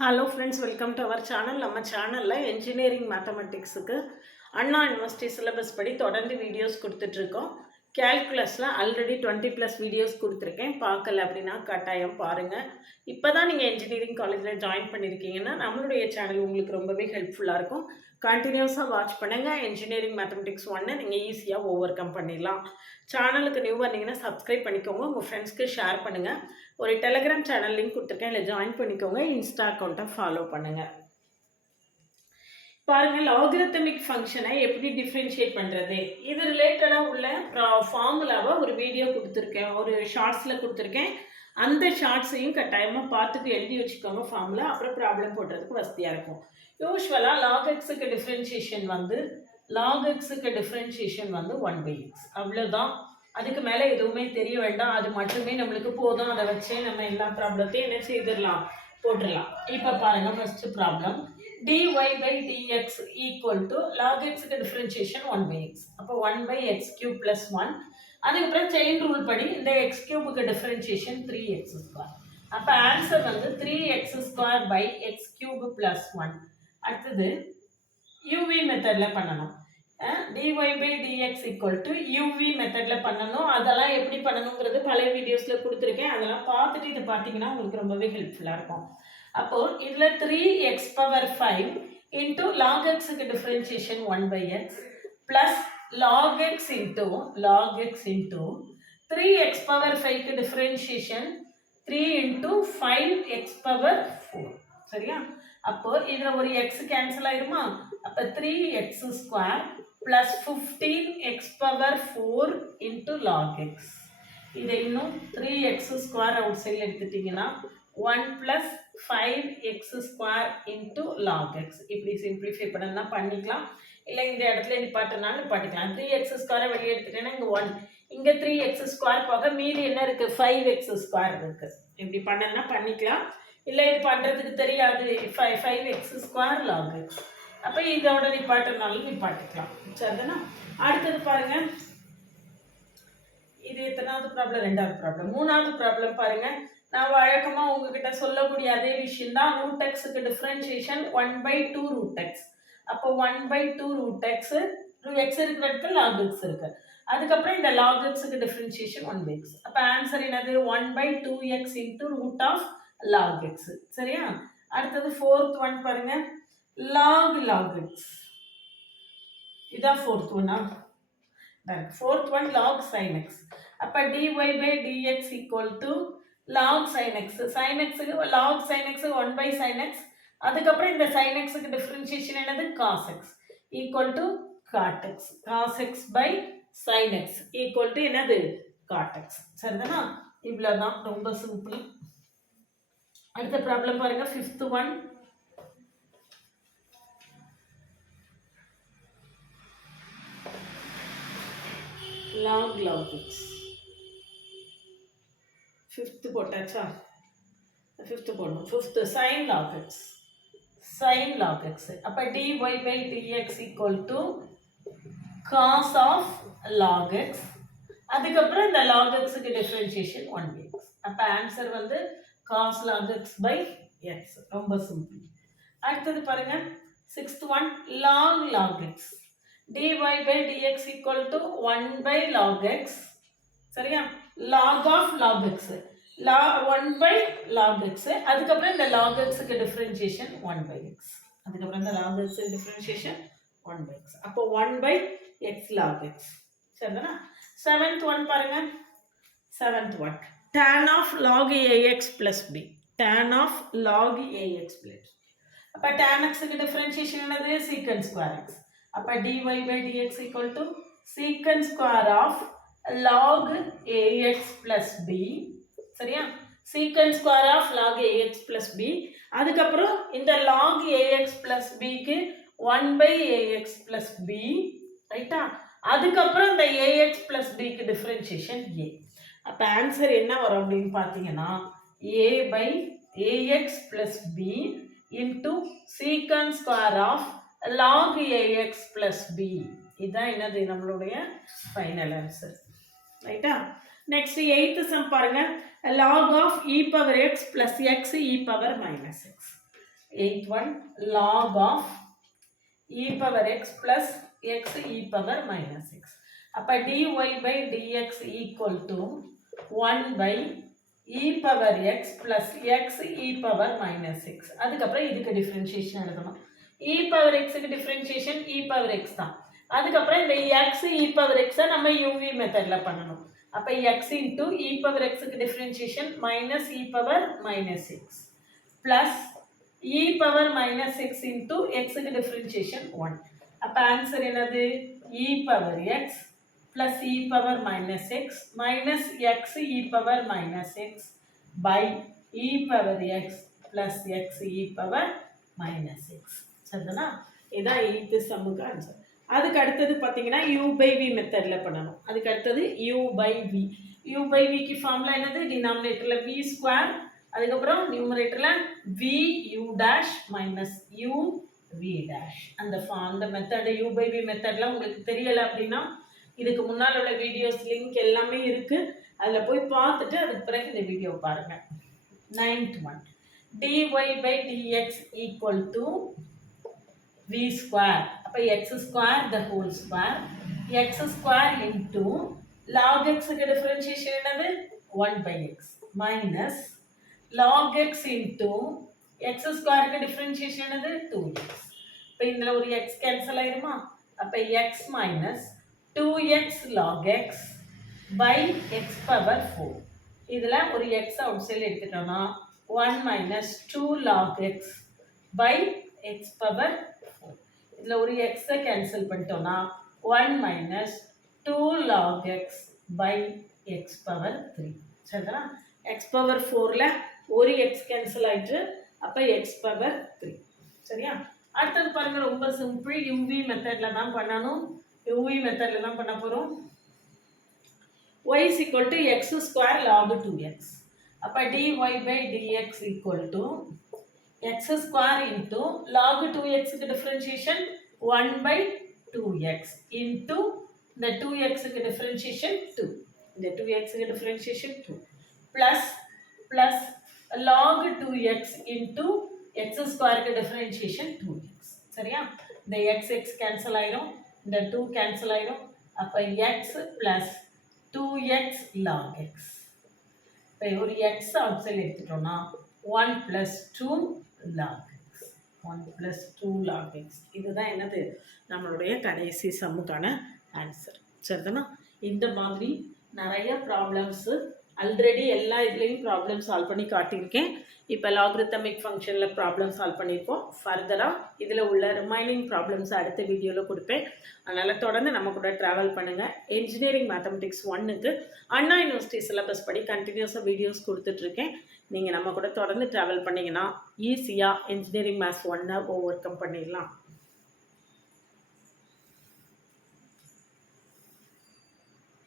Hello friends, welcome to our channel. நம்ம சேனலில் engineering மேத்தமெட்டிக்ஸுக்கு அண்ணா யூனிவர்சிட்டி சிலபஸ் படி தொடர்ந்து வீடியோஸ் கொடுத்துட்ருக்கோம். கேல்குலஸில் ஆல்ரெடி 20+ வீடியோஸ் கொடுத்துருக்கேன். பார்க்கல அப்படின்னா கட்டாயம் பாருங்கள். இப்போ தான் நீங்கள் என்ஜினியரிங் காலேஜில் ஜாயின் பண்ணியிருக்கீங்கன்னா நம்மளுடைய சேனல் உங்களுக்கு ரொம்பவே ஹெல்ப்ஃபுல்லாக இருக்கும். கண்டினியூஸாக வாட்ச் பண்ணுங்கள். என்ஜினியரிங் மேத்தமெட்டிக்ஸ் 1 நீங்கள் ஈஸியாக ஓவர் கம் பண்ணிடலாம். சேனலுக்கு நியூ வந்தீங்கன்னா சப்ஸ்கிரைப் பண்ணிக்கோங்க, உங்கள் ஃப்ரெண்ட்ஸ்க்கு ஷேர் பண்ணுங்கள். ஒரு டெலிகிராம் சேனல் லிங்க் கொடுத்துருக்கேன், இல்லை ஜாயின் பண்ணிக்கோங்க. இன்ஸ்டா அக்கௌண்ட்டை ஃபாலோ பண்ணுங்கள். பாருங்கள், லாகரிதமிக் ஃபங்க்ஷனை எப்படி டிஃப்ரென்ஷியேட் பண்ணுறது, இது ரிலேட்டடாக உள்ள ஃபார்முலாவை ஒரு வீடியோ கொடுத்துருக்கேன், ஒரு ஷார்ட்ஸில் கொடுத்துருக்கேன். அந்த ஷார்ட்ஸையும் கட்டாயமாக பார்த்துட்டு எழுதி வச்சுக்கோங்க ஃபார்முலா. அப்புறம் ப்ராப்ளம் போடுறதுக்கு வசதியாக இருக்கும். யூஸ்வலாக லாக் எக்ஸுக்கு டிஃப்ரென்ஷியேஷன் வந்து 1/x, அவ்வளோதான். அதுக்கு மேலே எதுவுமே தெரிய வேண்டாம், அது மட்டுமே நம்மளுக்கு போதும். அதை வச்சே நம்ம எல்லா ப்ராப்ளத்தையும் என்ன செய்திடலாம், போட்டுடலாம். இப்போ பாருங்கள், first problem dy/dx equal to log எக்ஸுக்கு டிஃப்ரென்ஷியேஷன் 1/x. அப்போ 1/x³ + 1. அதுக்கப்புறம் செயின் ரூல் படி இந்த x³ டிஃப்ரென்ஷியேஷன் 3x². அப்போ ஆன்சர் வந்து 3x² + 1. அடுத்தது uv மெத்தடில் பண்ணணும். dy/dx ஈக்குவல் டு uv மெத்தடில் பண்ணணும். அதெல்லாம் எப்படி பண்ணணுங்கிறது பழைய வீடியோஸில் கொடுத்துருக்கேன். அதெல்லாம் பார்த்துட்டு இதை பார்த்தீங்கன்னா உங்களுக்கு ரொம்பவே ஹெல்ப்ஃபுல்லாக இருக்கும். அப்போது இதில் 3x⁵ இன்ட்டு லாக் எக்ஸுக்கு differentiation 1/x plus log x into 3x⁵ differentiation 3 × 5x⁴. சரியா? அப்போ இதில் ஒரு எக்ஸ் கேன்சல் ஆயிருமா? அப்போ 3x² plus 15x⁴ into log x. இதை இன்னும் 3x² அவுட் சைடில் எடுத்துட்டிங்கன்னா 1 + 5x² இன்ட்டு லாக் எக்ஸ். இப்படி சிம்பிளிஃபை பண்ணணும்னா பண்ணிக்கலாம், இல்லை இந்த இடத்துல நிப்பாட்டினாலும் நிப்பாட்டிக்கலாம். 3x² வெளியே எடுத்துட்டேன்னா இங்கே 1, இங்கே 3x² போக மீதி என்ன இருக்குது, 5x² இருக்குது. இப்படி பண்ணணும்னா பண்ணிக்கலாம், இல்லை இது பண்ணுறதுக்கு தெரியாது 5x² லாக் எக்ஸ். அப்போ இதோட நிப்பாட்டினாலும் நிப்பாட்டிக்கலாம். சரிதானா? அடுத்தது பாருங்கள், இது எத்தனாவது ப்ராப்ளம், ரெண்டாவது ப்ராப்ளம். மூணாவது ப்ராப்ளம் பாருங்கள். நான் வழக்கமாக உங்ககிட்ட சொல்லக்கூடிய அதே விஷயம் தான். √x differentiation 1/2√x. அப்போ 1/2√x, எக்ஸ் இருக்கிற இடத்துல லாக் எக்ஸ் இருக்கு. அதுக்கப்புறம் இந்த லாக் எக்ஸுக்கு டிஃப்ரென்ஷியேஷன் 1/x. அப்போ ஆன்சர் என்னது, 1/2x இன்ட்டு √log x. சரியா? அடுத்தது ஃபோர்த் ஒன் பாருங்க, log x. இதான் ஃபோர்த் ஒன்னா? Fourth one log sin x. அப்போ dy/dx equal to log sin x. sin x log sin x 1/sin x. அதுக்கப்புறம் இந்த sin xக்கு டிஃப்ரென்ஷியேஷன் என்னது, cos x equal to cot x. cos x/sin x equal to என்னது, cot x. சரிதானா? இவ்வளோதான், ரொம்ப simple. அடுத்த problem பாருங்க, fifth one. log x. Fifth போட்டாச்சா? ஃபிஃப்த் போடணும். Fifth sin log x. அப்போ dy/dx equal to cos of log x. அதுக்கப்புறம் இந்த log xக்கு டிஃப்ரென்ஷியேஷன் 1/x. அப்போ ஆன்சர் வந்து cos log x/x. ரொம்ப சிம்பிள். அடுத்தது பாருங்க, sixth one log x. dy/dx equal to 1/log x. சரியா? log of log x 1/log x. அதுக்கப்புறம் இந்த log xக்கு டிஃப்ரென்ஷியேஷன் 1/x. அதுக்கப்புறம் இந்த log xக்கு டிஃப்ரென்ஷியேஷன் 1/x. அப்போ 1/x log x. சரிதானா? செவன்த் ஒன் பாருங்க, seventh one tan of log ax plus b. tan of log ax plus b. அப்போ tan xக்கு differentiation என்னது, secant square x. அப்போ dy/dx equal to secant square of log ax plus b. சரியா? secant square of log ax plus b. அதுக்கப்புறம் இந்த log ax plus bக்கு 1/ax plus b. ரைட்டா? அதுக்கப்புறம் இந்த ax plus bக்கு differentiation a. அப்போ answer என்ன வரும் அப்படின்னு பார்த்தீங்கன்னா, a/ax plus b into secant square of log ax plus b. இதுதான் என்னது, நம்மளுடைய ஃபைனல் ஆன்சர். ரைட்டா? நெக்ஸ்ட் எய்த் சம் பாருங்க, log of e power x plus x e power minus x. 8th one log of e power x plus x e power minus x. அப்போ dy by dx equal to 1 by e power x plus x e power minus x. அதுக்கப்புறம் இதுக்கு differentiation எழுதணும். e power xக்கு differentiation e power x தான். அதுக்கப்புறம் இந்த x e power x நம்ம uv மெத்தடில் பண்ணணும். அப்போ x into e power xக்கு differentiation minus e power minus x plus e power minus x into xக்கு டிஃபரன்ஷியேஷன் 1. அப்போ ஆன்சர் என்னது e power x plus e power minus x minus x e power minus x by e power x plus x e power minus x. சரிதானா? இதான் 8th சம்முக்கு answer. அதுக்கு அடுத்தது பார்த்தீங்கன்னா u by v மெத்தடில் பண்ணணும். அதுக்கு அடுத்தது u by v. u by vக்கு ஃபார்முலா என்னது? டினாமினேட்டரில் v ஸ்கொயர், அதுக்கப்புறம் நியூமரேட்டரில் v u dash minus u v dash. அந்த மெத்தடு u by v மெத்தடில் உங்களுக்கு தெரியலை அப்படின்னா இதுக்கு முன்னால் உள்ள வீடியோஸ் லிங்க் எல்லாமே இருக்குது, அதில் போய் பார்த்துட்டு அதுக்கு பிறகு இந்த வீடியோ பாருங்கள். 9th one dy by dx equal to v square. அப்போ x square the whole square, x square into log xக்கு டிஃபரன்ஷியேஷன் என்னது 1 by x minus log x into x squareக்கு டிஃபரன்ஷியேஷன் என்னது 2x. இப்போ இதில் ஒரு x கேன்சல் ஆயிருமா? அப்போ x minus 2x log x by x power 4. இதில் ஒரு x அவுட் சைடில் எடுத்துட்டோம்னா 1 minus 2 log x by x power 4. இதில் ஒரு x கேன்சல் பண்ணிட்டோம்னா 1 minus 2 log x by x power 3. சரிங்களா? x power 4ல ஒரு x கேன்சல் ஆயிட்டு, அப்போ x power 3. சரியா? அடுத்தது பாருங்க, ரொம்ப சிம்பிள். uv மெத்தடில் தான் பண்ணணும். uv மெத்தடில் தான் பண்ண போகிறோம். y is equal to x square log 2x. அப்போ dy by dx equal to x square into log 2xக்கு டிஃபரன்ஷியேஷன் 1 by 2x into இந்த 2xக்கு டிஃபரன்ஷியேஷன் 2. இந்த 2xக்கு differentiation 2 plus log 2x into x ஸ்கொயருக்கு டிஃபரன்ஷியேஷன் 2x. சரியா? இந்த x கேன்சல் ஆயிரும், இந்த 2 கேன்சல் ஆயிரும். அப்போ x plus 2x log x. இப்போ ஒரு x அவுட் சைடு எடுத்துட்டோம்னா 1 plus 2 log x. 1 plus 2 log x. இதுதான் என்னது நம்மளுடைய கடைசி சம்முக்கான ஆன்சர். சரிதானா? இந்த மாதிரி நிறைய ப்ராப்ளம்ஸு ஆல்ரெடி எல்லா இதுலேயும் ப்ராப்ளம் சால்வ் பண்ணி காட்டியிருக்கேன். இப்போ லாக்ரிதமிக் ஃபங்க்ஷனில் ப்ராப்ளம் சால்வ் பண்ணியிருக்கோம். ஃபர்தராக இதில் உள்ள ரிமைனிங் ப்ராப்ளம்ஸ் அடுத்த வீடியோவில் கொடுப்பேன். அதனால் தொடர்ந்து நம்ம கூட ட்ராவல் பண்ணுங்கள். இன்ஜினியரிங் மேத்தமெட்டிக்ஸ் 1க்கு அண்ணா யூனிவர்சிட்டி சிலபஸ் படி கண்டினியூஸாக வீடியோஸ் கொடுத்துட்ருக்கேன். நீங்கள் நம்ம கூட தொடர்ந்து ட்ராவல் பண்ணிங்கன்னா ஈஸியாக இன்ஜினியரிங் மேத்ஸ் 1 ஓவர் கம் பண்ணிடலாம்.